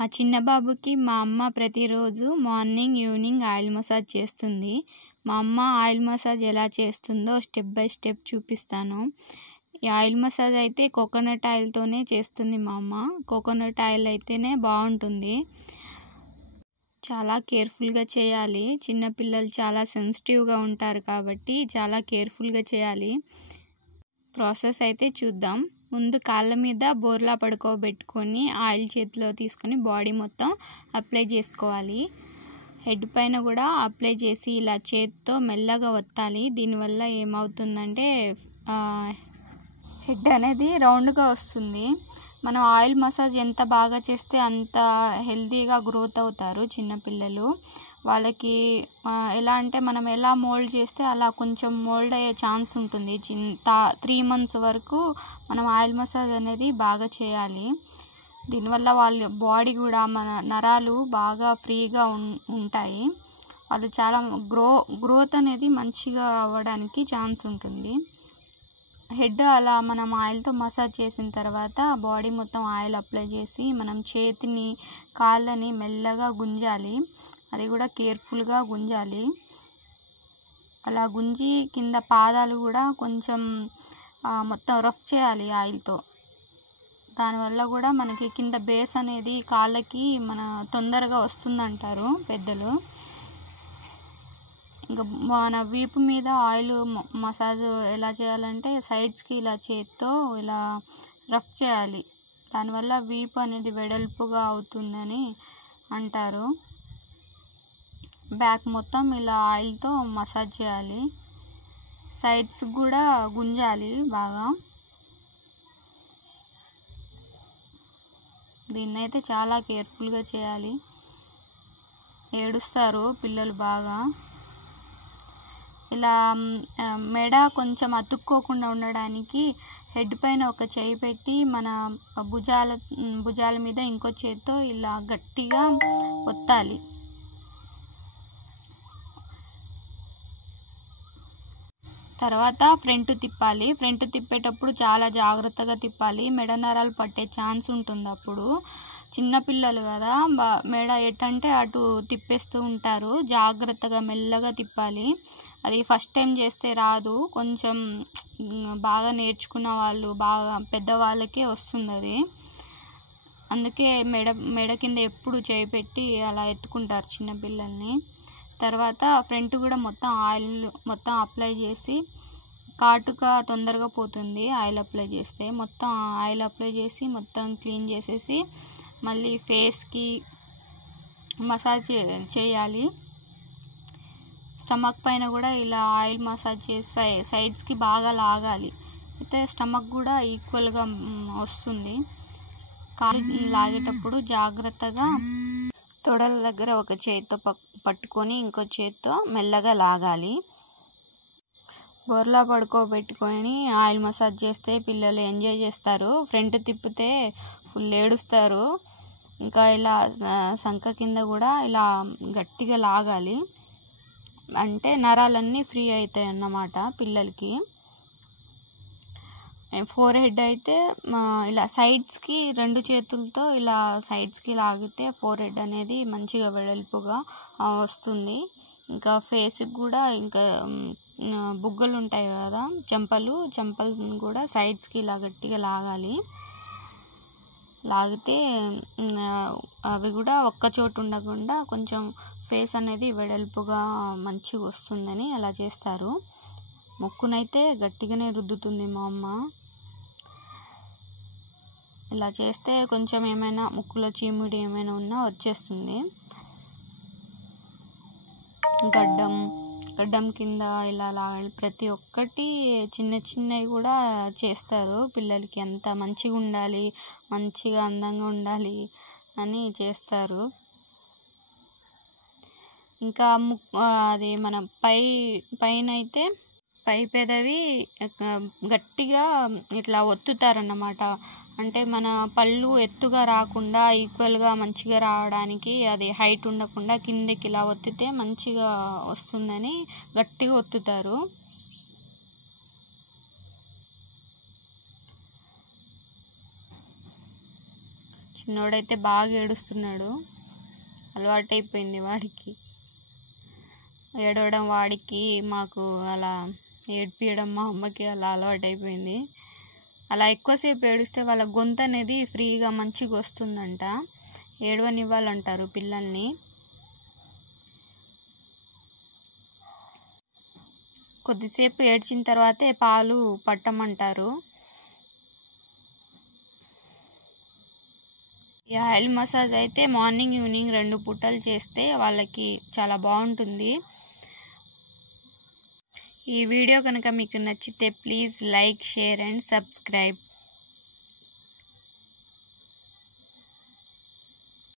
మా చిన్న బాబుకి మా అమ్మ ప్రతిరోజు మార్నింగ్ ఈవినింగ్ ఆయిల్ మసాజ్ చేస్తుంది. మా అమ్మ ఆయిల్ మసాజ్ ఎలా చేస్తుందో స్టెప్ బై స్టెప్ చూపిస్తాను. ఈ ఆయిల్ మసాజ్ అయితే కోకోనట్ ఆయిల్తోనే చేస్తుంది మా అమ్మ. కోకోనట్ ఆయిల్ అయితేనే బాగుంటుంది. చాలా కేర్ఫుల్గా చేయాలి. చిన్నపిల్లలు చాలా సెన్సిటివ్గా ఉంటారు కాబట్టి చాలా కేర్ఫుల్గా చేయాలి. ప్రాసెస్ అయితే చూద్దాం. ముందు కాళ్ళ మీద బోర్లా పడుకోబెట్టుకొని ఆయిల్ చేతిలో తీసుకొని బాడీ మొత్తం అప్లై చేసుకోవాలి. హెడ్ పైన కూడా అప్లై చేసి ఇలా చేతితో మెల్లగా ఒత్తాలి. దీనివల్ల ఏమవుతుందంటే హెడ్ అనేది రౌండ్గా వస్తుంది. మనం ఆయిల్ మసాజ్ ఎంత బాగా చేస్తే అంత హెల్తీగా గ్రోత్ అవుతారు చిన్నపిల్లలు. వాళ్ళకి ఎలా అంటే మనం ఎలా మోల్డ్ చేస్తే అలా కొంచెం మోల్డ్ అయ్యే ఛాన్స్ ఉంటుంది. 3 months వరకు మనం ఆయిల్ మసాజ్ అనేది బాగా చేయాలి. దీనివల్ల వాళ్ళ బాడీ కూడా మన నరాలు బాగా ఫ్రీగా ఉంటాయి. వాళ్ళు చాలా గ్రోత్ అనేది మంచిగా అవ్వడానికి ఛాన్స్ ఉంటుంది. హెడ్ అలా మనం ఆయిల్తో మసాజ్ చేసిన తర్వాత బాడీ మొత్తం ఆయిల్ అప్లై చేసి మనం చేతిని కాళ్ళని మెల్లగా గుంజాలి. అది కూడా కేర్ఫుల్గా గుంజాలి. అలా గుంజి కింద పాదాలు కూడా కొంచెం మొత్తం రఫ్ చేయాలి ఆయిల్తో. దానివల్ల కూడా మనకి కింద బేస్ అనేది కాళ్ళకి తొందరగా వస్తుందంటారు పెద్దలు. ఇంకా మన వీపు మీద ఆయిల్ మసాజ్ ఎలా చేయాలంటే సైడ్స్కి ఇలా చేత్తో ఇలా రఫ్ చేయాలి. దానివల్ల వీపు అనేది వెడల్పుగా అవుతుందని అంటారు. బ్యాక్ మొత్తం ఇలా ఆయిల్తో మసాజ్ చేయాలి. సైడ్స్ కూడా గుంజాలి బాగా. దీన్నైతే చాలా కేర్ఫుల్గా చేయాలి. ఏడుస్తారు పిల్లలు బాగా. ఇలా మెడ కొంచెం అతుక్కోకుండా ఉండడానికి హెడ్ పైన ఒక చేయి పెట్టి మన భుజాల మీద ఇంకో చేతితో ఇలా గట్టిగా ఒత్తాలి. తర్వాత ఫ్రంట్ తిప్పాలి. ఫ్రంట్ తిప్పేటప్పుడు చాలా జాగ్రత్తగా తిప్పాలి. మెడ నరాలు పట్టే ఛాన్స్ ఉంటుంది. అప్పుడు చిన్నపిల్లలు కదా, మెడ ఎటంటే అటు తిప్పేస్తూ ఉంటారు. జాగ్రత్తగా మెల్లగా తిప్పాలి. అది ఫస్ట్ టైం చేస్తే రాదు. కొంచెం బాగా నేర్చుకున్న వాళ్ళు, బాగా పెద్దవాళ్ళకే వస్తుంది అది. అందుకే మెడ కింద ఎప్పుడు చేయి పెట్టి అలా ఎత్తుకుంటారు చిన్నపిల్లల్ని. తర్వాత ఫ్రంట్ కూడా మొత్తం ఆయిల్ మొత్తం అప్లై చేసి, కాటుక తొందరగా పోతుంది ఆయిల్ అప్లై చేస్తే. మొత్తం ఆయిల్ అప్లై చేసి మొత్తం క్లీన్ చేసేసి మళ్ళీ ఫేస్కి మసాజ్ చేయాలి. స్టమక్ పైన కూడా ఇలా ఆయిల్ మసాజ్ చేసి సైడ్స్కి బాగా లాగాలి. అయితే స్టమక్ కూడా ఈక్వల్గా వస్తుంది. కాలు లాగేటప్పుడు జాగ్రత్తగా తొడల దగ్గర ఒక చేతితో పట్టుకొని ఇంకో చేతితో మెల్లగా లాగాలి. బోర్లా పడుకోబెట్టుకొని ఆయిల్ మసాజ్ చేస్తే పిల్లలు ఎంజాయ్ చేస్తారు. ఫ్రంట్ తిప్పితే ఫుల్ ఏడుస్తారు. ఇంకా ఇలా సంక కింద కూడా ఇలా గట్టిగా లాగాలి. అంటే నరాలన్నీ ఫ్రీ అవుతాయి అన్నమాట పిల్లలకి. ఫోర్ హెడ్ అయితే ఇలా సైడ్స్కి 2 చేతులతో ఇలా సైడ్స్కి లాగితే ఫోర్ హెడ్ అనేది మంచిగా వెడల్పుగా వస్తుంది. ఇంకా ఫేస్కి కూడా ఇంకా బుగ్గలు ఉంటాయి కదా, చెంపలు కూడా సైడ్స్కి ఇలా గట్టిగా లాగాలి. లాగితే అవి కూడా ఒక్క చోటు ఉండకుండా కొంచెం ఫేస్ అనేది వెడల్పుగా మంచిగా వస్తుందని అలా చేస్తారు. ముక్కునైతే గట్టిగానే రుద్దుతుంది మా అమ్మ. ఇలా చేస్తే కొంచెం ఏమైనా ముక్కులో చీముడి ఏమైనా ఉన్నా వచ్చేస్తుంది. గడ్డం కింద ఇలా లాగాలి. ప్రతి ఒక్కటి చిన్నవి కూడా చేస్తారు. పిల్లలకి ఎంత మంచిగా ఉండాలి, మంచిగా అందంగా ఉండాలి అని చేస్తారు. ఇంకా అది మన పైన అయితే పై పెదవి గట్టిగా ఇట్లా ఒత్తుతారన్నమాట. అంటే మన పళ్ళు ఎత్తుగా రాకుండా ఈక్వల్గా మంచిగా రావడానికి, అది హైట్ ఉండకుండా కిందకి ఇలా ఒత్తితే మంచిగా వస్తుందని గట్టిగా ఒత్తుతారు. చిన్నోడైతే బాగా ఏడుస్తున్నాడు, అలవాటైపోయింది వాడికి ఏడవడం, వాడికి మాకు అలా ఏడ్పియడం, మా అమ్మకి అలా అలవాటైపోయింది. అలా ఎక్కువసేపు ఏడిస్తే వాళ్ళ గొంతు అనేది ఫ్రీగా మంచిగా వస్తుందంట, ఏడవనివ్వాలంటారు పిల్లల్ని. కొద్దిసేపు ఏడ్చిన తర్వాతే పాలు పట్టమంటారు. ఈ ఆయిల్ మసాజ్ అయితే మార్నింగ్ ఈవినింగ్ 2 పూటలు చేస్తే వాళ్ళకి చాలా బాగుంటుంది. ఈ వీడియో కనుక మీకు నచ్చితే please like, share and subscribe.